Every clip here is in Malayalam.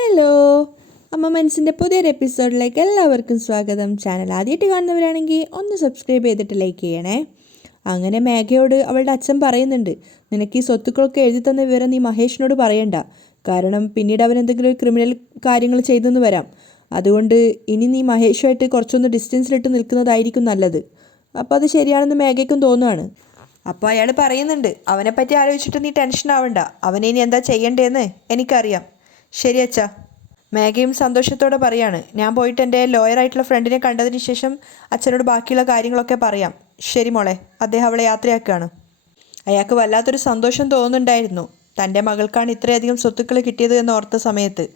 ഹലോ, അമ്മ മനസ്സിൻ്റെ പുതിയൊരു എപ്പിസോഡിലേക്ക് എല്ലാവർക്കും സ്വാഗതം. ചാനൽ ആദ്യമായിട്ട് കാണുന്നവരാണെങ്കിൽ ഒന്ന് സബ്സ്ക്രൈബ് ചെയ്തിട്ട് ലൈക്ക് ചെയ്യണേ. അങ്ങനെ മേഘയോട് അവളുടെ അച്ഛൻ പറയുന്നുണ്ട്, നിനക്ക് ഈ സ്വത്തുക്കളൊക്കെ എഴുതി തന്ന വിവരം നീ മഹേഷിനോട് പറയണ്ട. കാരണം പിന്നീട് അവൻ എന്തെങ്കിലും ഒരു ക്രിമിനൽ കാര്യങ്ങൾ ചെയ്തെന്ന് വരാം. അതുകൊണ്ട് ഇനി നീ മഹേഷുമായിട്ട് കുറച്ചൊന്ന് ഡിസ്റ്റൻസിലിട്ട് നിൽക്കുന്നതായിരിക്കും നല്ലത്. അപ്പോൾ അത് ശരിയാണെന്ന് മേഘയ്ക്കും തോന്നുകയാണ്. അപ്പോൾ അയാൾ പറയുന്നുണ്ട്, അവനെപ്പറ്റി ആലോചിച്ചിട്ട് നീ ടെൻഷൻ ആവണ്ട, അവനെ ഇനി എന്താ ചെയ്യണ്ടേന്ന് എനിക്കറിയാം. ശരി അച്ഛാ. മേഘയും സന്തോഷത്തോടെ പറയാണ്, ഞാൻ പോയിട്ട് എൻ്റെ ലോയറായിട്ടുള്ള ഫ്രണ്ടിനെ കണ്ടതിന് ശേഷം അച്ഛനോട് ബാക്കിയുള്ള കാര്യങ്ങളൊക്കെ പറയാം. ശരി മോളെ. അദ്ദേഹം അവളെ യാത്രയാക്കുകയാണ്. അയാൾക്ക് വല്ലാത്തൊരു സന്തോഷം തോന്നുന്നുണ്ടായിരുന്നു, തൻ്റെ മകൾക്കാണ് ഇത്രയധികം സ്വത്തുക്കൾ കിട്ടിയത് എന്ന് ഓർത്ത സമയത്ത്.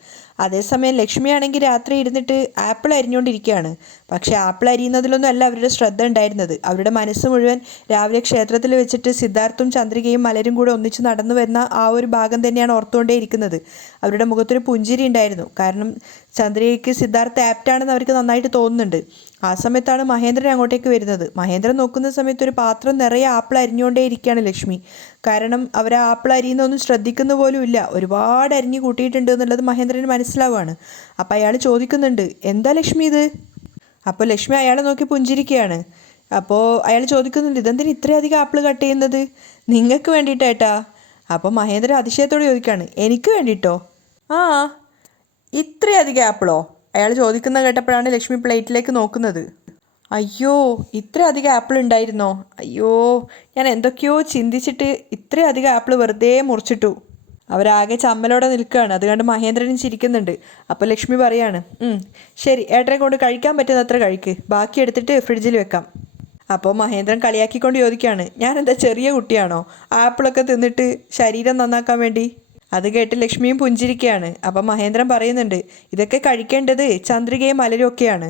അതേസമയം ലക്ഷ്മിയാണെങ്കിൽ രാത്രി ഇരുന്നിട്ട് ആപ്പിൾ അരിഞ്ഞുകൊണ്ടിരിക്കുകയാണ്. പക്ഷേ ആപ്പിൾ അരിയുന്നതിലൊന്നും അല്ല അവരുടെ ശ്രദ്ധ ഉണ്ടായിരുന്നത്. അവരുടെ മനസ്സ് മുഴുവൻ രാവിലെ ക്ഷേത്രത്തിൽ വെച്ചിട്ട് സിദ്ധാർത്ഥും ചന്ദ്രികയും മലരും കൂടെ ഒന്നിച്ച് നടന്നു വരുന്ന ആ ഒരു ഭാഗം തന്നെയാണ് ഓർത്തുകൊണ്ടേയിരിക്കുന്നത്. അവരുടെ മുഖത്തൊരു പുഞ്ചിരി ഉണ്ടായിരുന്നു. കാരണം ചന്ദ്രികയ്ക്ക് സിദ്ധാർത്ഥ് ആപ്റ്റാണെന്ന് അവർക്ക് നന്നായിട്ട് തോന്നുന്നുണ്ട്. ആ സമയത്താണ് മഹേന്ദ്രൻ അങ്ങോട്ടേക്ക് വരുന്നത്. മഹേന്ദ്രൻ നോക്കുന്ന സമയത്ത് ഒരു പാത്രം നിറയെ ആപ്പിൾ അരിഞ്ഞുകൊണ്ടേ ഇരിക്കുകയാണ് ലക്ഷ്മി. കാരണം അവർ ആ ആപ്പിൾ അരിയുന്നൊന്നും ശ്രദ്ധിക്കുന്ന പോലും ഇല്ല. ഒരുപാട് അരിഞ്ഞു കൂട്ടിയിട്ടുണ്ട് എന്നുള്ളത് മഹേന്ദ്രന് മനസ്സിലാവുകയാണ്. അപ്പോൾ അയാൾ ചോദിക്കുന്നുണ്ട്, എന്താ ലക്ഷ്മി ഇത്? അപ്പോൾ ലക്ഷ്മി അയാളെ നോക്കി പുഞ്ചിരിക്കുകയാണ്. അപ്പോൾ അയാൾ ചോദിക്കുന്നുണ്ട്, ഇതെന്തിന് ഇത്രയധികം ആപ്പിൾ കട്ട് ചെയ്യുന്നത്? നിങ്ങൾക്ക് വേണ്ടിയിട്ടേട്ടാ? അപ്പോൾ മഹേന്ദ്രൻ അതിശയത്തോട് ചോദിക്കുകയാണ്, എനിക്ക് വേണ്ടിയിട്ടോ? ആ, ഇത്രയധികം ആപ്പിളോ? അയാൾ ചോദിക്കുന്നത് കേട്ടപ്പോഴാണ് ലക്ഷ്മി പ്ലേറ്റിലേക്ക് നോക്കുന്നത്. അയ്യോ, ഇത്രയധികം ആപ്പിൾ ഉണ്ടായിരുന്നോ? അയ്യോ, ഞാൻ എന്തൊക്കെയോ ചിന്തിച്ചിട്ട് ഇത്രയധികം ആപ്പിൾ വെറുതെ മുറിച്ചിട്ടു. അവരാകെ ചമ്മലോടെ നിൽക്കുകയാണ്. അത് കണ്ട് മഹേന്ദ്രനും ചിരിക്കുന്നുണ്ട്. അപ്പോൾ ലക്ഷ്മി പറയാണ്, ശരി, ഏട്ടനെ കൊണ്ട് കഴിക്കാൻ പറ്റുന്നത്ര കഴിക്ക്, ബാക്കി എടുത്തിട്ട് ഫ്രിഡ്ജിൽ വെക്കാം. അപ്പോൾ മഹേന്ദ്രൻ കളിയാക്കിക്കൊണ്ട് ചോദിക്കുകയാണ്, ഞാനെന്താ ചെറിയ കുട്ടിയാണോ ആപ്പിളൊക്കെ തിന്നിട്ട് ശരീരം നന്നാക്കാൻ വേണ്ടി? അത് കേട്ട് ലക്ഷ്മിയും പുഞ്ചിരിക്കുകയാണ്. അപ്പം മഹേന്ദ്രൻ പറയുന്നുണ്ട്, ഇതൊക്കെ കഴിക്കേണ്ടത് ചന്ദ്രികയും മലരും ഒക്കെയാണ്.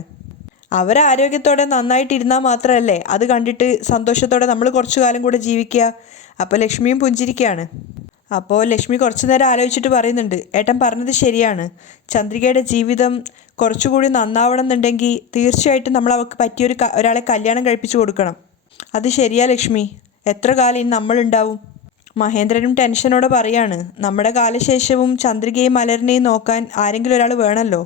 അവരാരോഗ്യത്തോടെ നന്നായിട്ടിരുന്നാൽ മാത്രമല്ലേ അത് കണ്ടിട്ട് സന്തോഷത്തോടെ നമ്മൾ കുറച്ചു കാലം കൂടെ ജീവിക്കുക. അപ്പോൾ ലക്ഷ്മിയും പുഞ്ചിരിക്കുകയാണ്. അപ്പോൾ ലക്ഷ്മി കുറച്ചു നേരം ആലോചിച്ചിട്ട് പറയുന്നുണ്ട്, ഏട്ടൻ പറഞ്ഞത് ശരിയാണ്. ചന്ദ്രികയുടെ ജീവിതം കുറച്ചുകൂടി നന്നാവണം എന്നുണ്ടെങ്കിൽ തീർച്ചയായിട്ടും നമ്മൾ അവൾക്ക് പറ്റിയൊരു ഒരാളെ കല്യാണം കഴിപ്പിച്ചു കൊടുക്കണം. അത് ശരിയാ ലക്ഷ്മി. എത്ര കാലം ഇനി നമ്മളുണ്ടാവും? മഹേന്ദ്രനും ടെൻഷനോടെ പറയാണ്, നമ്മുടെ കാലശേഷവും ചന്ദ്രികയും മലരിനെയും നോക്കാൻ ആരെങ്കിലും ഒരാൾ വേണമല്ലോ.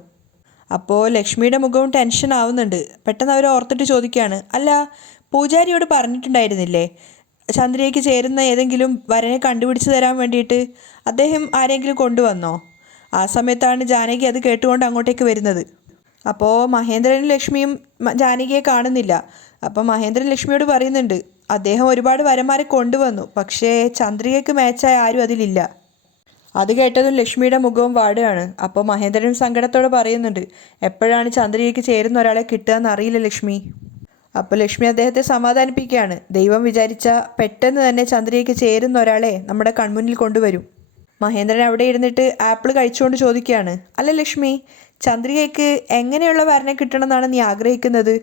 അപ്പോൾ ലക്ഷ്മിയുടെ മുഖവും ടെൻഷൻ ആവുന്നുണ്ട്. പെട്ടെന്ന് അവർ ഓർത്തിട്ട് ചോദിക്കുകയാണ്, അല്ല, പൂജാരിയോട് പറഞ്ഞിട്ടുണ്ടായിരുന്നില്ലേ ചന്ദ്രികയ്ക്ക് ചേരുന്ന ഏതെങ്കിലും വരനെ കണ്ടുപിടിച്ച് തരാൻ വേണ്ടിയിട്ട്? അദ്ദേഹം ആരെങ്കിലും കൊണ്ടുവന്നോ? ആ സമയത്താണ് ജാനകി അത് കേട്ടുകൊണ്ട് അങ്ങോട്ടേക്ക് വരുന്നത്. അപ്പോൾ മഹേന്ദ്രനും ലക്ഷ്മിയും ജാനകിയെ കാണുന്നില്ല. അപ്പോൾ മഹേന്ദ്രൻ ലക്ഷ്മിയോട് പറയുന്നുണ്ട്, അദ്ദേഹം ഒരുപാട് വരന്മാരെ കൊണ്ടുവന്നു, പക്ഷേ ചന്ദ്രികയ്ക്ക് മാച്ചായ ആരും അതിലില്ല. അത് കേട്ടതും ലക്ഷ്മിയുടെ മുഖവും വാടുകയാണ്. അപ്പോൾ മഹേന്ദ്രനും സങ്കടത്തോടെ പറയുന്നുണ്ട്, എപ്പോഴാണ് ചന്ദ്രികയ്ക്ക് ചേരുന്ന ഒരാളെ കിട്ടുകയെന്ന് അറിയില്ല ലക്ഷ്മി. അപ്പോൾ ലക്ഷ്മി അദ്ദേഹത്തെ സമാധാനിപ്പിക്കുകയാണ്, ദൈവം വിചാരിച്ച പെട്ടെന്ന് തന്നെ ചന്ദ്രികയ്ക്ക് ചേരുന്ന ഒരാളെ നമ്മുടെ കൺമുന്നിൽ കൊണ്ടുവരും. മഹേന്ദ്രൻ അവിടെ ഇരുന്നിട്ട് ആപ്പിൾ കഴിച്ചുകൊണ്ട് ചോദിക്കുകയാണ്, അല്ല ലക്ഷ്മി, ചന്ദ്രികയ്ക്ക് എങ്ങനെയുള്ള വരനെ കിട്ടണമെന്നാണ് നീ ആഗ്രഹിക്കുന്നത്?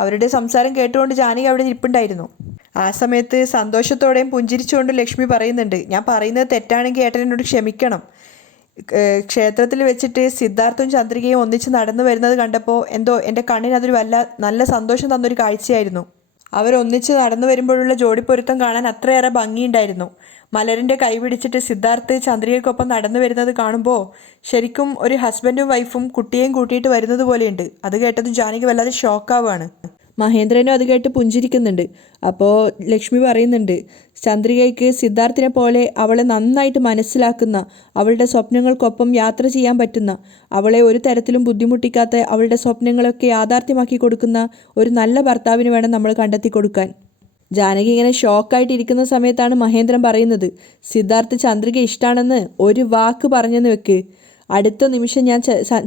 അവരുടെ സംസാരം കേട്ടുകൊണ്ട് ജാനകി അവിടെ ഇരിപ്പുണ്ടായിരുന്നു. ആ സമയത്ത് സന്തോഷത്തോടെയും പുഞ്ചിരിച്ചുകൊണ്ട് ലക്ഷ്മി പറയുന്നുണ്ട്, ഞാൻ പറയുന്നത് തെറ്റാണെങ്കിൽ ഏട്ടൻ എന്നോട് ക്ഷമിക്കണം. ക്ഷേത്രത്തിൽ വെച്ചിട്ട് സിദ്ധാർത്ഥും ചന്ദ്രികയും ഒന്നിച്ച് നടന്നു വരുന്നത് കണ്ടപ്പോൾ എന്തോ എൻ്റെ കണ്ണിന് അതൊരു നല്ല സന്തോഷം തന്നൊരു കാഴ്ചയായിരുന്നു. അവരൊന്നിച്ച് നടന്നു വരുമ്പോഴുള്ള ജോഡിപ്പൊരുത്തം കാണാൻ അത്രയേറെ ഭംഗിയുണ്ടായിരുന്നു. മലരിൻ്റെ കൈ പിടിച്ചിട്ട് സിദ്ധാർത്ഥ് ചന്ദ്രികയ്ക്കൊപ്പം നടന്നു വരുന്നത് കാണുമ്പോൾ ശരിക്കും ഒരു ഹസ്ബൻഡും വൈഫും കുട്ടിയെയും കൂട്ടിയിട്ട് വരുന്നത് പോലെയുണ്ട്. അത് കേട്ടതും ജാനകി വല്ലാതെ ഷോക്കാവുകയാണ്. മഹേന്ദ്രനും അത് കേട്ട് പുഞ്ചിരിക്കുന്നുണ്ട്. അപ്പോൾ ലക്ഷ്മി പറയുന്നുണ്ട്, ചന്ദ്രികയ്ക്ക് സിദ്ധാർത്ഥിനെ പോലെ അവളെ നന്നായിട്ട് മനസ്സിലാക്കുന്ന, അവളുടെ സ്വപ്നങ്ങൾക്കൊപ്പം യാത്ര ചെയ്യാൻ പറ്റുന്ന, അവളെ ഒരു തരത്തിലും ബുദ്ധിമുട്ടിക്കാത്ത, അവളുടെ സ്വപ്നങ്ങളൊക്കെ യാഥാർത്ഥ്യമാക്കി കൊടുക്കുന്ന ഒരു നല്ല ഭർത്താവിന് വേണം നമ്മൾ കണ്ടെത്തി കൊടുക്കാൻ. ജാനകി ഇങ്ങനെ ഷോക്കായിട്ടിരിക്കുന്ന സമയത്താണ് മഹേന്ദ്രൻ പറയുന്നത്, സിദ്ധാർത്ഥ് ചന്ദ്രിക ഇഷ്ടമാണെന്ന് ഒരു വാക്ക് പറഞ്ഞെന്ന് വെക്ക്, അടുത്ത നിമിഷം ഞാൻ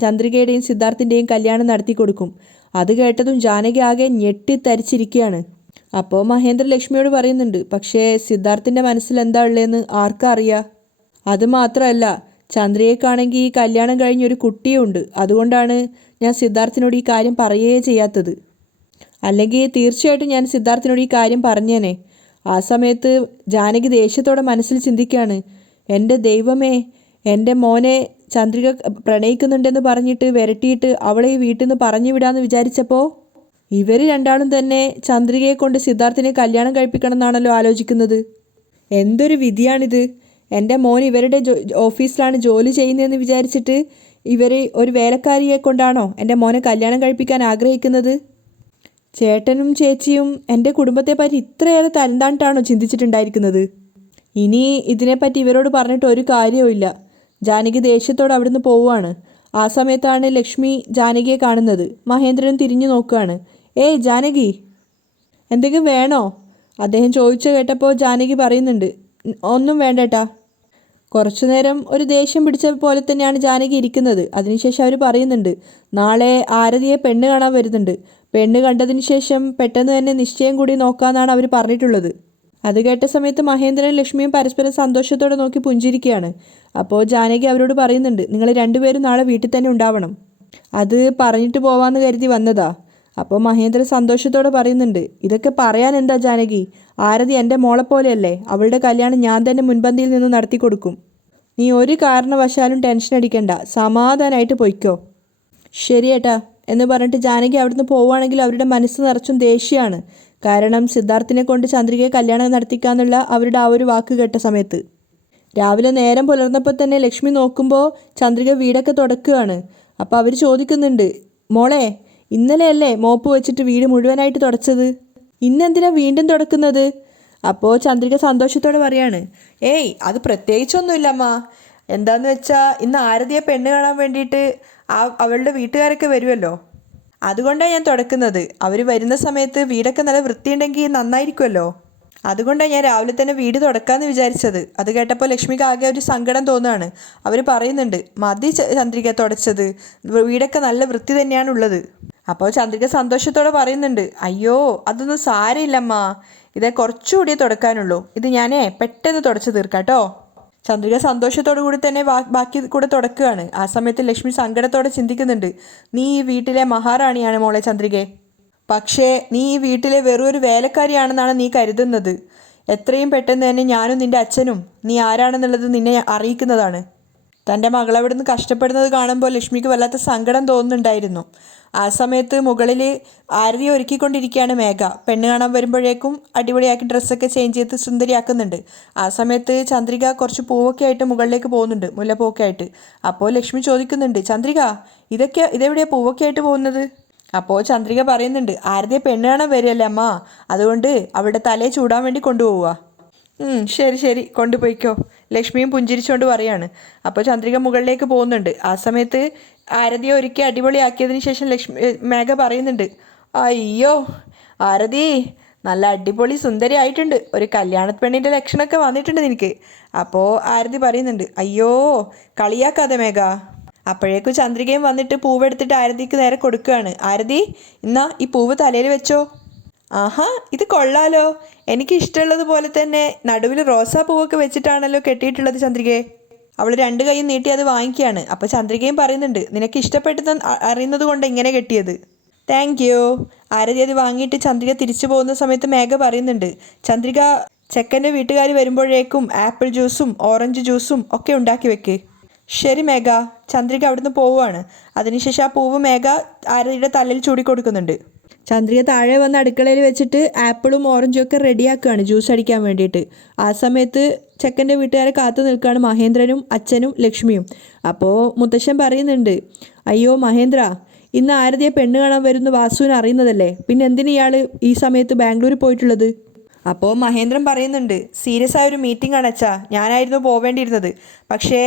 ചന്ദ്രികയുടെയും സിദ്ധാർത്ഥിൻ്റെയും കല്യാണം നടത്തി കൊടുക്കും. അത് കേട്ടതും ജാനകി ആകെ ഞെട്ടിത്തരിച്ചിരിക്കുകയാണ്. അപ്പോൾ മഹേന്ദ്രൻ ലക്ഷ്മിയോട് പറയുന്നുണ്ട്, പക്ഷേ സിദ്ധാർത്ഥിൻ്റെ മനസ്സിൽ എന്താ ഉള്ളതെന്ന് ആർക്കാ അറിയാം? അതുമാത്രമല്ല, ചന്ദ്രികയ്ക്കാണെങ്കിൽ ഈ കല്യാണം കഴിഞ്ഞൊരു കുട്ടിയുണ്ട്. അതുകൊണ്ടാണ് ഞാൻ സിദ്ധാർത്ഥിനോട് ഈ കാര്യം പറയുകയേ ചെയ്യാത്തത്. അല്ലെങ്കിൽ തീർച്ചയായിട്ടും ഞാൻ സിദ്ധാർത്ഥിനോട് ഈ കാര്യം പറഞ്ഞേനെ. ആ സമയത്ത് ജാനകി ദേഷ്യത്തോടെ മനസ്സിൽ ചിന്തിക്കുകയാണ്, എൻ്റെ ദൈവമേ, എൻ്റെ മോനെ ചന്ദ്രിക പ്രണയിക്കുന്നുണ്ടെന്ന് പറഞ്ഞിട്ട് വിരട്ടിയിട്ട് അവളെ ഈ വീട്ടിൽ നിന്ന് പറഞ്ഞു വിടാമെന്ന് വിചാരിച്ചപ്പോൾ ഇവർ രണ്ടാളും തന്നെ ചന്ദ്രികയെ കൊണ്ട് സിദ്ധാർത്ഥിനെ കല്യാണം കഴിപ്പിക്കണം എന്നാണല്ലോ ആലോചിക്കുന്നത്. എന്തൊരു വിധിയാണിത്! എൻ്റെ മോൻ ഇവരുടെ ഓഫീസിലാണ് ജോലി ചെയ്യുന്നതെന്ന് വിചാരിച്ചിട്ട് ഇവർ ഒരു വേലക്കാരിയെ കൊണ്ടാണോ എൻ്റെ മോനെ കല്യാണം കഴിപ്പിക്കാൻ ആഗ്രഹിക്കുന്നത്? ചേട്ടനും ചേച്ചിയും എൻ്റെ കുടുംബത്തെപ്പറ്റി ഇത്രയേറെ തരംതാണിട്ടാണോ ചിന്തിച്ചിട്ടുണ്ടായിരിക്കുന്നത്? ഇനി ഇതിനെപ്പറ്റി ഇവരോട് പറഞ്ഞിട്ട് ഒരു കാര്യവുമില്ല. ജാനകി ദേഷ്യത്തോടെ അവിടുന്ന് പോവുകയാണ്. ആ സമയത്താണ് ലക്ഷ്മി ജാനകിയെ കാണുന്നത്. മഹേന്ദ്രൻ തിരിഞ്ഞു നോക്കുകയാണ്. ഏയ് ജാനകി, എന്തെങ്കിലും വേണോ? അദ്ദേഹം ചോദിച്ചു കേട്ടപ്പോൾ ജാനകി പറയുന്നുണ്ട്, ഒന്നും വേണ്ടേട്ടാ. കുറച്ചു നേരം ഒരു ദേഷ്യം പിടിച്ച പോലെ തന്നെയാണ് ജാനകി ഇരിക്കുന്നത്. അതിനുശേഷം അവർ പറയുന്നുണ്ട്, നാളെ ആരതിയെ പെണ്ണ് കാണാൻ വരുന്നുണ്ട്. പെണ്ണ് കണ്ടതിന് ശേഷം പെട്ടെന്ന് തന്നെ നിശ്ചയം കൂടി നോക്കാമെന്നാണ് അവർ പറഞ്ഞിട്ടുള്ളത്. അത് കേട്ട സമയത്ത് മഹേന്ദ്രനും ലക്ഷ്മിയും പരസ്പരം സന്തോഷത്തോടെ നോക്കി പുഞ്ചിരിക്കുകയാണ്. അപ്പോൾ ജാനകി അവരോട് പറയുന്നുണ്ട്, നിങ്ങൾ രണ്ടുപേരും നാളെ വീട്ടിൽ തന്നെ ഉണ്ടാവണം. അത് പറഞ്ഞിട്ട് പോവാമെന്ന് കരുതി വന്നതാ. അപ്പോൾ മഹേന്ദ്രൻ സന്തോഷത്തോടെ പറയുന്നുണ്ട്, ഇതൊക്കെ പറയാൻ എന്താ ജാനകി? ആരതി എൻ്റെ മോളെ പോലെയല്ലേ. അവളുടെ കല്യാണം ഞാൻ തന്നെ മുൻപന്തിയിൽ നിന്ന് നടത്തി കൊടുക്കും. നീ ഒരു കാരണവശാലും ടെൻഷൻ അടിക്കണ്ട, സമാധാനമായിട്ട് പൊയ്ക്കോ. ശരിയേട്ടാ എന്ന് പറഞ്ഞിട്ട് ജാനകി അവിടുന്ന് പോവുകയാണെങ്കിൽ അവരുടെ മനസ്സ് നിറച്ചും ദേഷ്യമാണ്. കാരണം സിദ്ധാർത്ഥിനെ കൊണ്ട് ചന്ദ്രികയെ കല്യാണം നടത്തിക്കാന്നുള്ള അവരുടെ ആ ഒരു വാക്ക് കേട്ട സമയത്ത്. രാവിലെ നേരം പുലർന്നപ്പോൾ തന്നെ ലക്ഷ്മി നോക്കുമ്പോൾ ചന്ദ്രിക വീടൊക്കെ തുടക്കുകയാണ്. അപ്പോൾ അവർ ചോദിക്കുന്നുണ്ട്, മോളെ ഇന്നലെയല്ലേ മോപ്പ് വെച്ചിട്ട് വീട് മുഴുവനായിട്ട് തുടച്ചത്, ഇന്നെന്തിനാ വീണ്ടും തുടക്കുന്നത്? അപ്പോൾ ചന്ദ്രിക സന്തോഷത്തോടെ പറയാണ്, ഏയ് അത് പ്രത്യേകിച്ചൊന്നുമില്ല അമ്മ. എന്താന്ന് വെച്ചാൽ ഇന്ന് ആരതിയെ പെണ്ണ് കാണാൻ വേണ്ടിയിട്ട് അവളുടെ വീട്ടുകാരൊക്കെ വരുമല്ലോ, അതുകൊണ്ടാണ് ഞാൻ തുടക്കുന്നത്. അവർ വരുന്ന സമയത്ത് വീടൊക്കെ നല്ല വൃത്തിയുണ്ടെങ്കിൽ നന്നായിരിക്കുമല്ലോ. അതുകൊണ്ടാണ് ഞാൻ രാവിലെ തന്നെ വീട് തുടക്കാമെന്ന് വിചാരിച്ചത്. അത് കേട്ടപ്പോൾ ലക്ഷ്മിക്ക് ആകെ ഒരു സങ്കടം തോന്നുകയാണ്. അവർ പറയുന്നുണ്ട്, മതി ചന്ദ്രിക തുടച്ചത്, വീടൊക്കെ നല്ല വൃത്തി തന്നെയാണുള്ളത്. അപ്പോൾ ചന്ദ്രിക സന്തോഷത്തോടെ പറയുന്നുണ്ട്, അയ്യോ അതൊന്നും സാരമില്ലമ്മ, ഇതേ കുറച്ചുകൂടിയേ തുടക്കാനുള്ളൂ. ഇത് ഞാനേ പെട്ടെന്ന് തുടച്ച് തീർക്കാട്ടോ. ചന്ദ്രിക സന്തോഷത്തോടു കൂടി തന്നെ ബാക്കി കൂടെ തുടക്കുകയാണ്. ആ സമയത്ത് ലക്ഷ്മി സങ്കടത്തോടെ ചിന്തിക്കുന്നുണ്ട്, നീ ഈ വീട്ടിലെ മഹാറാണിയാണ് മോളെ ചന്ദ്രികെ. പക്ഷേ നീ ഈ വീട്ടിലെ വെറും ഒരു വേലക്കാരിയാണെന്നാണ് നീ കരുതുന്നത്. എത്രയും പെട്ടെന്ന് തന്നെ ഞാനും നിൻ്റെ അച്ഛനും നീ ആരാണെന്നുള്ളത് നിന്നെ അറിയിക്കുന്നതാണ്. തൻ്റെ മകളവിടുന്ന് കഷ്ടപ്പെടുന്നത് കാണുമ്പോൾ ലക്ഷ്മിക്ക് വല്ലാത്ത സങ്കടം തോന്നുന്നുണ്ടായിരുന്നു. ആ സമയത്ത് മുകളിൽ ആരതിയെ ഒരുക്കിക്കൊണ്ടിരിക്കുകയാണ് മേഘ. പെണ്ണ് കാണാൻ വരുമ്പോഴേക്കും അടിപൊളിയാക്കി ഡ്രസ്സൊക്കെ ചേഞ്ച് ചെയ്ത് സുന്ദരിയാക്കുന്നുണ്ട്. ആ സമയത്ത് ചന്ദ്രിക കുറച്ച് പൂവൊക്കെ ആയിട്ട് മുകളിലേക്ക് പോകുന്നുണ്ട്, മുല്ലപ്പൂവൊക്കെ ആയിട്ട്. അപ്പോൾ ലക്ഷ്മി ചോദിക്കുന്നുണ്ട്, ചന്ദ്രിക ഇതെവിടെയാണ് പൂവൊക്കെ ആയിട്ട് പോകുന്നത്? അപ്പോൾ ചന്ദ്രിക പറയുന്നുണ്ട്, ആരതിയെ പെണ്ണ് കാണാൻ വരികയല്ലേ അമ്മ, അതുകൊണ്ട് അവളുടെ തലയെ ചൂടാൻ വേണ്ടി കൊണ്ടുപോവുക. ശരി ശരി കൊണ്ടുപോയിക്കോ, ലക്ഷ്മിയും പുഞ്ചിരിച്ചുകൊണ്ട് പറയാണ്. അപ്പോൾ ചന്ദ്രിക മുകളിലേക്ക് പോകുന്നുണ്ട്. ആ സമയത്ത് ആരതിയെ ഒരുക്കി അടിപൊളിയാക്കിയതിന് ശേഷം മേഘ പറയുന്നുണ്ട്, അയ്യോ ആരതി നല്ല അടിപൊളി സുന്ദരി ആയിട്ടുണ്ട്, ഒരു കല്യാണ പെണ്ണിൻ്റെ ലക്ഷണമൊക്കെ വന്നിട്ടുണ്ട് നിനക്ക്. അപ്പോൾ ആരതി പറയുന്നുണ്ട്, അയ്യോ കളിയാക്കാതെ മേഘ. അപ്പോഴേക്കും ചന്ദ്രികയും വന്നിട്ട് പൂവെടുത്തിട്ട് ആരതിക്ക് നേരെ കൊടുക്കുകയാണ്. ആരതി എന്നാ ഈ പൂവ് തലയിൽ വെച്ചോ. ആഹാ ഇത് കൊള്ളാലോ, എനിക്ക് ഇഷ്ടമുള്ളതുപോലെ തന്നെ നടുവിൽ റോസാ പൂവൊക്കെ വെച്ചിട്ടാണല്ലോ കെട്ടിയിട്ടുള്ളത് ചന്ദ്രികയെ. അവൾ രണ്ട് കൈയും നീട്ടി അത് വാങ്ങിക്കുകയാണ്. അപ്പോൾ ചന്ദ്രികയും പറയുന്നുണ്ട്, നിനക്ക് ഇഷ്ടപ്പെട്ടെന്ന് അറിയുന്നത് കൊണ്ട് ഇങ്ങനെ കെട്ടിയത്. Thank you. ആരതി അത് വാങ്ങിയിട്ട് ചന്ദ്രിക തിരിച്ചു പോകുന്ന സമയത്ത് മേഘ പറയുന്നുണ്ട്, ചന്ദ്രിക ചെക്കൻ്റെ വീട്ടുകാർ വരുമ്പോഴേക്കും ആപ്പിൾ ജ്യൂസും ഓറഞ്ച് ജ്യൂസും ഒക്കെ ഉണ്ടാക്കി വെക്ക്. ശരി മേഘ. ചന്ദ്രിക അവിടുന്ന് പോവുകയാണ്. അതിനുശേഷം ആ പൂവ് മേഘ ആരതിയുടെ തലയിൽ ചൂടിക്കൊടുക്കുന്നുണ്ട്. ചന്ദ്രിക താഴെ വന്ന് അടുക്കളയിൽ വെച്ചിട്ട് ആപ്പിളും ഓറഞ്ചും ഒക്കെ റെഡിയാക്കുകയാണ് ജ്യൂസ് അടിക്കാൻ വേണ്ടിയിട്ട്. ആ സമയത്ത് ചെക്കൻ്റെ വീട്ടുകാരെ കാത്തു നിൽക്കുകയാണ് മഹേന്ദ്രനും അച്ഛനും ലക്ഷ്മിയും. അപ്പോൾ മുത്തശ്ശൻ പറയുന്നുണ്ട്, അയ്യോ മഹേന്ദ്ര, ഇന്ന് ആരതിയെ പെണ്ണ് കാണാൻ വരുന്ന വാസുവിന് അറിയുന്നതല്ലേ, പിന്നെ എന്തിന് ഇയാൾ ഈ സമയത്ത് ബാംഗ്ലൂരിൽ പോയിട്ടുള്ളത്? അപ്പോൾ മഹേന്ദ്രൻ പറയുന്നുണ്ട്, സീരിയസ് ആയൊരു മീറ്റിംഗ് ആണ് അച്ഛാ, ഞാനായിരുന്നു പോവേണ്ടിയിരുന്നത്. പക്ഷേ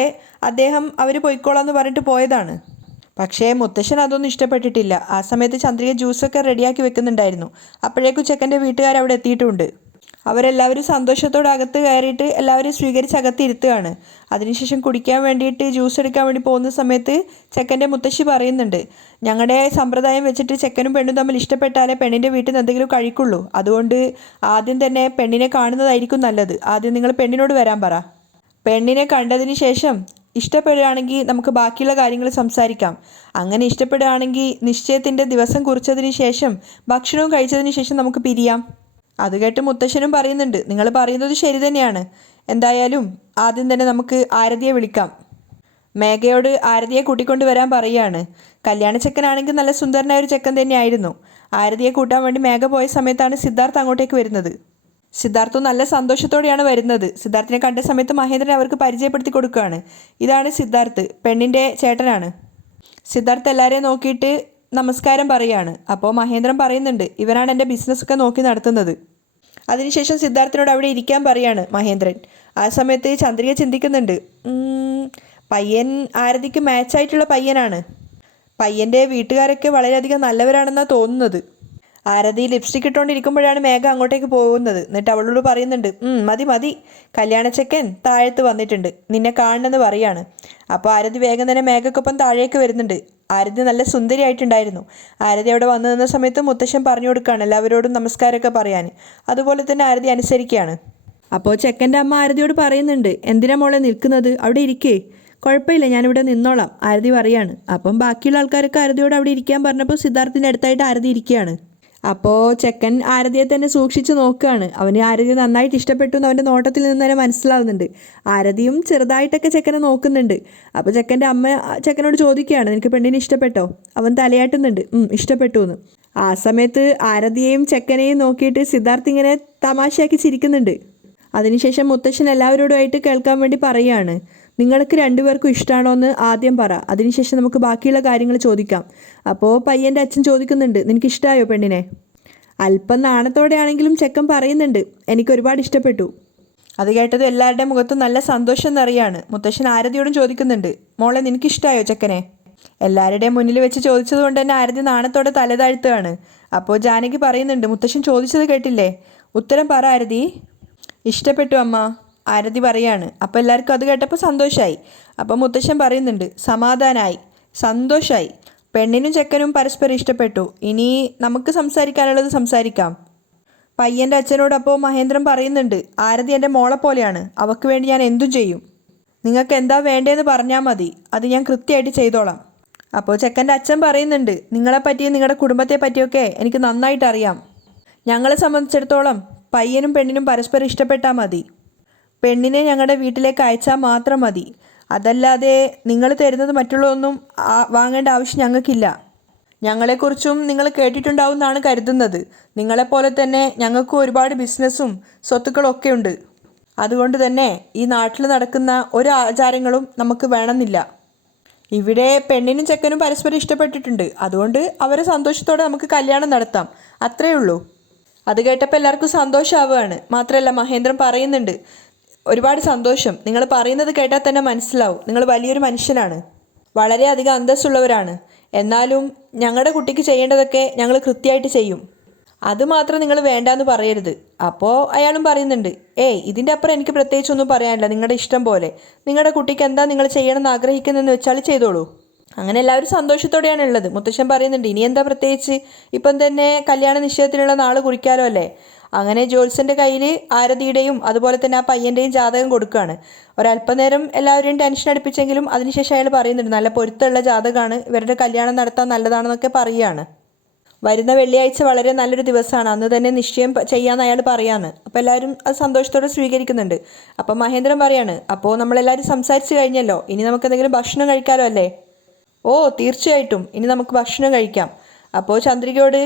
അവർ പോയിക്കോളാം എന്ന് പറഞ്ഞിട്ട് പോയതാണ്. പക്ഷേ മുത്തശ്ശൻ അതൊന്നും ഇഷ്ടപ്പെട്ടിട്ടില്ല. ആ സമയത്ത് ചന്ദ്രിക ജ്യൂസൊക്കെ റെഡിയാക്കി വെക്കുന്നുണ്ടായിരുന്നു. അപ്പോഴേക്കും ചെക്കൻ്റെ വീട്ടുകാർ അവിടെ എത്തിയിട്ടുമുണ്ട്. അവരെല്ലാവരും സന്തോഷത്തോടെ അകത്ത് കയറിയിട്ട് എല്ലാവരും സ്വീകരിച്ച് അകത്തിരുത്തുകയാണ്. അതിനുശേഷം കുടിക്കാൻ വേണ്ടിയിട്ട് ജ്യൂസ് എടുക്കാൻ വേണ്ടി പോകുന്ന സമയത്ത് ചെക്കൻ്റെ മുത്തശ്ശി പറയുന്നുണ്ട്, ഞങ്ങളുടെ സമ്പ്രദായം വെച്ചിട്ട് ചെക്കനും പെണ്ണും തമ്മിൽ ഇഷ്ടപ്പെട്ടാലേ പെണ്ണിൻ്റെ വീട്ടിൽ നിന്ന് എന്തെങ്കിലും കഴിക്കുള്ളൂ. അതുകൊണ്ട് ആദ്യം തന്നെ പെണ്ണിനെ കാണുന്നതായിരിക്കും നല്ലത്. ആദ്യം നിങ്ങൾ പെണ്ണിനോട് വരാൻ പറ. പെണ്ണിനെ കണ്ടതിന് ശേഷം ഇഷ്ടപ്പെടുകയാണെങ്കിൽ നമുക്ക് ബാക്കിയുള്ള കാര്യങ്ങൾ സംസാരിക്കാം. അങ്ങനെ ഇഷ്ടപ്പെടുകയാണെങ്കിൽ നിശ്ചയത്തിൻ്റെ ദിവസം കുറിച്ചതിന് ശേഷം ഭക്ഷണവും കഴിച്ചതിന് ശേഷം നമുക്ക് പിരിയാം. അത് കേട്ട് മുത്തശ്ശനും പറയുന്നുണ്ട്, നിങ്ങൾ പറയുന്നത് ശരി തന്നെയാണ്. എന്തായാലും ആദ്യം തന്നെ നമുക്ക് ആരതിയെ വിളിക്കാം. മേഘയോട് ആരതിയെ കൂട്ടിക്കൊണ്ട് വരാൻ പറയുകയാണ്. കല്യാണ ചെക്കനാണെങ്കിൽ നല്ല സുന്ദരനായ ഒരു ചെക്കൻ തന്നെയായിരുന്നു. ആരതിയെ കൂട്ടാൻ വേണ്ടി മേഘ പോയ സമയത്താണ് സിദ്ധാർത്ഥ് അങ്ങോട്ടേക്ക് വരുന്നത്. സിദ്ധാർത്ഥും നല്ല സന്തോഷത്തോടെയാണ് വരുന്നത്. സിദ്ധാർത്ഥിനെ കണ്ട സമയത്ത് മഹേന്ദ്രൻ അവർക്ക് പരിചയപ്പെടുത്തി കൊടുക്കുകയാണ്. ഇതാണ് സിദ്ധാർത്ഥ്, പെണ്ണിൻ്റെ ചേട്ടനാണ്. സിദ്ധാർത്ഥ് എല്ലാവരെയും നോക്കിയിട്ട് നമസ്കാരം പറയാണ്. അപ്പോൾ മഹേന്ദ്രൻ പറയുന്നുണ്ട്, ഇവനാണ് എൻ്റെ ബിസിനസ്സൊക്കെ നോക്കി നടത്തുന്നത്. അതിനുശേഷം സിദ്ധാർത്ഥിനോട് അവിടെ ഇരിക്കാൻ പറയാണ് മഹേന്ദ്രൻ. ആ സമയത്ത് ചന്ദ്രിക ചിന്തിക്കുന്നുണ്ട്, പയ്യൻ ആരതിക്ക് മാച്ചായിട്ടുള്ള പയ്യനാണ്. പയ്യൻ്റെ വീട്ടുകാരൊക്കെ വളരെയധികം നല്ലവരാണെന്നാണ് തോന്നുന്നത്. ആരതി ലിപ്സ്റ്റിക് ഇട്ടുകൊണ്ടിരിക്കുമ്പോഴാണ് മേഘ അങ്ങോട്ടേക്ക് പോകുന്നത്. എന്നിട്ട് അവളോട് പറയുന്നുണ്ട്, മതി മതി, കല്യാണച്ചക്കൻ താഴത്ത് വന്നിട്ടുണ്ട്, നിന്നെ കാണണമെന്ന് പറയാണ്. അപ്പോൾ ആരതി വേഗം തന്നെ മേഘക്കൊപ്പം താഴേക്ക് വരുന്നുണ്ട്. ആരതി നല്ല സുന്ദരിയായിട്ടുണ്ടായിരുന്നു. ആരതി അവിടെ വന്നു നിന്ന സമയത്ത് മുത്തശ്ശൻ പറഞ്ഞു കൊടുക്കുകയാണ് എല്ലാവരോടും നമസ്കാരമൊക്കെ പറയാൻ. അതുപോലെ തന്നെ ആരതി അനുസരിക്കുകയാണ്. അപ്പോൾ ചെക്കൻ്റെ അമ്മ ആരതിയോട് പറയുന്നുണ്ട്, എന്തിനാ മോളെ നിൽക്കുന്നത്, അവിടെ ഇരിക്കേ, കുഴപ്പമില്ല ഞാനിവിടെ നിന്നോളാം, ആരതി പറയാണ്. അപ്പം ബാക്കിയുള്ള ആൾക്കാരൊക്കെ ആരതിയോട് അവിടെ ഇരിക്കാൻ പറഞ്ഞപ്പോൾ സിദ്ധാർത്ഥിൻ്റെ അടുത്തായിട്ട് ആരതി ഇരിക്കുകയാണ്. അപ്പോൾ ചെക്കൻ ആരതിയെ തന്നെ സൂക്ഷിച്ച് നോക്കുകയാണ്. അവന് ആരതി നന്നായിട്ട് ഇഷ്ടപ്പെട്ടു എന്ന് അവൻ്റെ നോട്ടത്തിൽ നിന്ന് തന്നെ മനസ്സിലാവുന്നുണ്ട്. ആരതിയും ചെറുതായിട്ടൊക്കെ ചെക്കനെ നോക്കുന്നുണ്ട്. അപ്പോൾ ചെക്കൻ്റെ അമ്മ ചെക്കനോട് ചോദിക്കുകയാണ്, നിനക്ക് പെണ്ണിനെ ഇഷ്ടപ്പെട്ടോ? അവൻ തലയാട്ടുന്നുണ്ട്, ഇഷ്ടപ്പെട്ടു എന്ന്. ആ സമയത്ത് ആരതിയെയും ചെക്കനെയും നോക്കിയിട്ട് സിദ്ധാർത്ഥ് ഇങ്ങനെ തമാശയാക്കി ചിരിക്കുന്നുണ്ട്. അതിനുശേഷം മുത്തശ്ശൻ എല്ലാവരോടുമായിട്ട് കേൾക്കാൻ വേണ്ടി പറയുകയാണ്, നിങ്ങൾക്ക് രണ്ടുപേർക്കും ഇഷ്ടമാണോ എന്ന് ആദ്യം പറ, അതിനുശേഷം നമുക്ക് ബാക്കിയുള്ള കാര്യങ്ങൾ ചോദിക്കാം. അപ്പോൾ പയ്യൻ്റെ അച്ഛൻ ചോദിക്കുന്നുണ്ട്, നിനക്ക് ഇഷ്ടമായോ പെണ്ണിനെ? അല്പം നാണത്തോടെയാണെങ്കിലും ചെക്കൻ പറയുന്നുണ്ട്, എനിക്ക് ഒരുപാട് ഇഷ്ടപ്പെട്ടു. അത് കേട്ടത് എല്ലാവരുടെയും മുഖത്തും നല്ല സന്തോഷം എന്നറിയാണ്. മുത്തശ്ശൻ ആരതിയോടും ചോദിക്കുന്നുണ്ട്, മോളെ നിനക്ക് ഇഷ്ടമായോ ചെക്കനെ? എല്ലാവരുടെയും മുന്നിൽ വെച്ച് ചോദിച്ചത് കൊണ്ട് തന്നെ ആരതി നാണത്തോടെ തലതാഴ്ത്തുകയാണ്. അപ്പോൾ ജാനകി പറയുന്നുണ്ട്, മുത്തശ്ശൻ ചോദിച്ചത് കേട്ടില്ലേ, ഉത്തരം പറ ആരതി. ഇഷ്ടപ്പെട്ടു അമ്മ, ആരതി പറയാണ്. അപ്പോൾ എല്ലാവർക്കും അത് കേട്ടപ്പോൾ സന്തോഷമായി. അപ്പോൾ മുത്തശ്ശൻ പറയുന്നുണ്ട്, സമാധാനമായി, സന്തോഷമായി, പെണ്ണിനും ചെക്കനും പരസ്പരം ഇഷ്ടപ്പെട്ടു, ഇനി നമുക്ക് സംസാരിക്കാനുള്ളത് സംസാരിക്കാം. പയ്യൻ്റെ അച്ഛനോടപ്പോൾ മഹേന്ദ്രൻ പറയുന്നുണ്ട്, ആരതി എൻ്റെ മോളെ പോലെയാണ്, അവൾക്ക് വേണ്ടി ഞാൻ എന്തും ചെയ്യും, നിങ്ങൾക്ക് എന്താ വേണ്ടതെന്ന് പറഞ്ഞാൽ മതി, അത് ഞാൻ കൃത്യമായിട്ട് ചെയ്തോളാം. അപ്പോൾ ചെക്കൻ്റെ അച്ഛൻ പറയുന്നുണ്ട്, നിങ്ങളെപ്പറ്റിയും നിങ്ങളുടെ കുടുംബത്തെ പറ്റിയൊക്കെ എനിക്ക് നന്നായിട്ട് അറിയാം. ഞങ്ങളെ സംബന്ധിച്ചിടത്തോളം പയ്യനും പെണ്ണിനും പരസ്പരം ഇഷ്ടപ്പെട്ടാൽ മതി. പെണ്ണിനെ ഞങ്ങളുടെ വീട്ടിലേക്ക് അയച്ചാൽ മാത്രം മതി. അതല്ലാതെ നിങ്ങൾ തരുന്നത് മറ്റുള്ളതൊന്നും വാങ്ങേണ്ട ആവശ്യം ഞങ്ങൾക്കില്ല. ഞങ്ങളെക്കുറിച്ചും നിങ്ങൾ കേട്ടിട്ടുണ്ടാവും എന്നാണ് കരുതുന്നത്. നിങ്ങളെപ്പോലെ തന്നെ ഞങ്ങൾക്കും ഒരുപാട് ബിസിനസ്സും സ്വത്തുക്കളൊക്കെ ഉണ്ട്. അതുകൊണ്ട് തന്നെ ഈ നാട്ടിൽ നടക്കുന്ന ഒരു ആചാരങ്ങളും നമുക്ക് വേണമെന്നില്ല. ഇവിടെ പെണ്ണിനും ചെക്കനും പരസ്പരം ഇഷ്ടപ്പെട്ടിട്ടുണ്ട്, അതുകൊണ്ട് അവരെ സന്തോഷത്തോടെ നമുക്ക് കല്യാണം നടത്താം, അത്രയേ ഉള്ളൂ. അത് കേട്ടപ്പോൾ എല്ലാവർക്കും സന്തോഷമാവുകയാണ്. മാത്രമല്ല മഹേന്ദ്രൻ പറയുന്നുണ്ട്, ഒരുപാട് സന്തോഷം, നിങ്ങൾ പറയുന്നത് കേട്ടാൽ തന്നെ മനസ്സിലാവും നിങ്ങൾ വലിയൊരു മനുഷ്യനാണ്, വളരെയധികം അന്തസ്സുള്ളവരാണ്. എന്നാലും ഞങ്ങളുടെ കുട്ടിക്ക് ചെയ്യേണ്ടതൊക്കെ ഞങ്ങൾ കൃത്യമായിട്ട് ചെയ്യും, അതുമാത്രം നിങ്ങൾ വേണ്ടാന്ന് പറയരുത്. അപ്പോൾ അയാളും പറയുന്നുണ്ട്, ഇതിൻ്റെ അപ്പുറം എനിക്ക് പ്രത്യേകിച്ചൊന്നും പറയാനില്ല, നിങ്ങളുടെ ഇഷ്ടം പോലെ, നിങ്ങളുടെ കുട്ടിക്ക് എന്താ നിങ്ങൾ ചെയ്യണമെന്ന് ആഗ്രഹിക്കുന്നതെന്ന് വെച്ചാൽ ചെയ്തോളൂ. അങ്ങനെ എല്ലാവരും സന്തോഷത്തോടെയാണ് ഉള്ളത്. മുത്തശ്ശൻ പറയുന്നുണ്ട്, ഇനി എന്താ പ്രത്യേകിച്ച്, ഇപ്പം തന്നെ കല്യാണ നിശ്ചയത്തിനുള്ള നാൾ കുറിക്കാലോ അല്ലേ. അങ്ങനെ ജോത്സ്യൻ്റെ കയ്യിൽ ആരതിയുടെയും അതുപോലെ തന്നെ ആ പയ്യൻ്റെയും ജാതകം കൊടുക്കുകയാണ്. ഒരല്പനേരം എല്ലാവരെയും ടെൻഷൻ അടുപ്പിച്ചെങ്കിലും അതിനുശേഷം അയാൾ പറയുന്നുണ്ട്, നല്ല പൊരുത്തമുള്ള ജാതകമാണ്, ഇവരുടെ കല്യാണം നടത്താൻ നല്ലതാണെന്നൊക്കെ പറയുകയാണ്. വരുന്ന വെള്ളിയാഴ്ച വളരെ നല്ലൊരു ദിവസമാണ്, അന്ന് തന്നെ നിശ്ചയം ചെയ്യാമെന്ന് അയാൾ പറയാന്ന്. അപ്പോൾ എല്ലാവരും അത് സന്തോഷത്തോടെ സ്വീകരിക്കുന്നുണ്ട്. അപ്പം മഹേന്ദ്രൻ പറയാണ്, അപ്പോൾ നമ്മളെല്ലാവരും സംസാരിച്ച് കഴിഞ്ഞല്ലോ, ഇനി നമുക്ക് എന്തെങ്കിലും ഭക്ഷണം കഴിക്കാമല്ലോ അല്ലേ? ഓ തീർച്ചയായിട്ടും, ഇനി നമുക്ക് ഭക്ഷണം കഴിക്കാം. അപ്പോൾ ചന്ദ്രികയോട്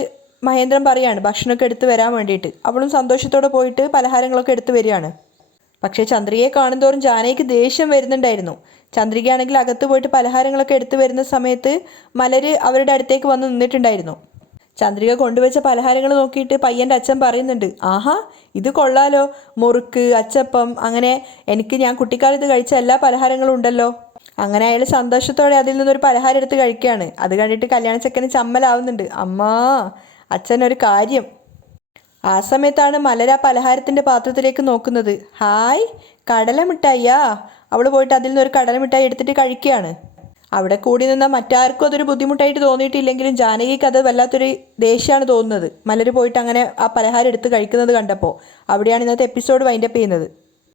മഹേന്ദ്രൻ പറയാണ് ഭക്ഷണമൊക്കെ എടുത്ത് വരാൻ വേണ്ടിയിട്ട്. അവളും സന്തോഷത്തോടെ പോയിട്ട് പലഹാരങ്ങളൊക്കെ എടുത്ത് വരികയാണ്. പക്ഷേ ചന്ദ്രികയെ കാണുന്തോറും ജാനകിക്ക് ദേഷ്യം വരുന്നുണ്ടായിരുന്നു. ചന്ദ്രികയാണെങ്കിൽ അകത്ത് പോയിട്ട് പലഹാരങ്ങളൊക്കെ എടുത്തു വരുന്ന സമയത്ത് മലര് അവരുടെ അടുത്തേക്ക് വന്ന് നിന്നിട്ടുണ്ടായിരുന്നു. ചന്ദ്രിക കൊണ്ടുവച്ച പലഹാരങ്ങൾ നോക്കിയിട്ട് പയ്യൻ്റെ അച്ഛൻ പറയുന്നുണ്ട്, ആഹാ ഇത് കൊള്ളാലോ, മുറുക്ക്, അച്ചപ്പം, അങ്ങനെ ഞാൻ കുട്ടിക്കാലത്ത് കഴിച്ച എല്ലാ പലഹാരങ്ങളും ഉണ്ടല്ലോ. അങ്ങനെ അയാൾ സന്തോഷത്തോടെ അതിൽ നിന്നൊരു പലഹാരം എടുത്ത് കഴിക്കുകയാണ്. അത് കണ്ടിട്ട് കല്യാണച്ചക്കന് ചമ്മലാവുന്നുണ്ട്. അമ്മാ അച്ഛനൊരു കാര്യം. ആ സമയത്താണ് മലര പലഹാരത്തിൻ്റെ പാത്രത്തിലേക്ക് നോക്കുന്നത്. ഹായ്, കടലമിഠായിയാ. അവൾ പോയിട്ട് അതിൽ നിന്നൊരു കടലമിഠായി എടുത്തിട്ട് കഴിക്കുകയാണ്. അവിടെ കൂടി നിന്ന മറ്റാർക്കും അതൊരു ബുദ്ധിമുട്ടായിട്ട് തോന്നിയിട്ടില്ലെങ്കിലും ജാനകിക്ക് അത് വല്ലാത്തൊരു ദേഷ്യമാണ് തോന്നുന്നത്. മലര് പോയിട്ട് അങ്ങനെ ആ പലഹാരം എടുത്ത് കഴിക്കുന്നത് കണ്ടപ്പോൾ. അവിടെയാണ് ഇന്നത്തെ എപ്പിസോഡ് വൈൻഡപ്പ് ചെയ്യുന്നത്.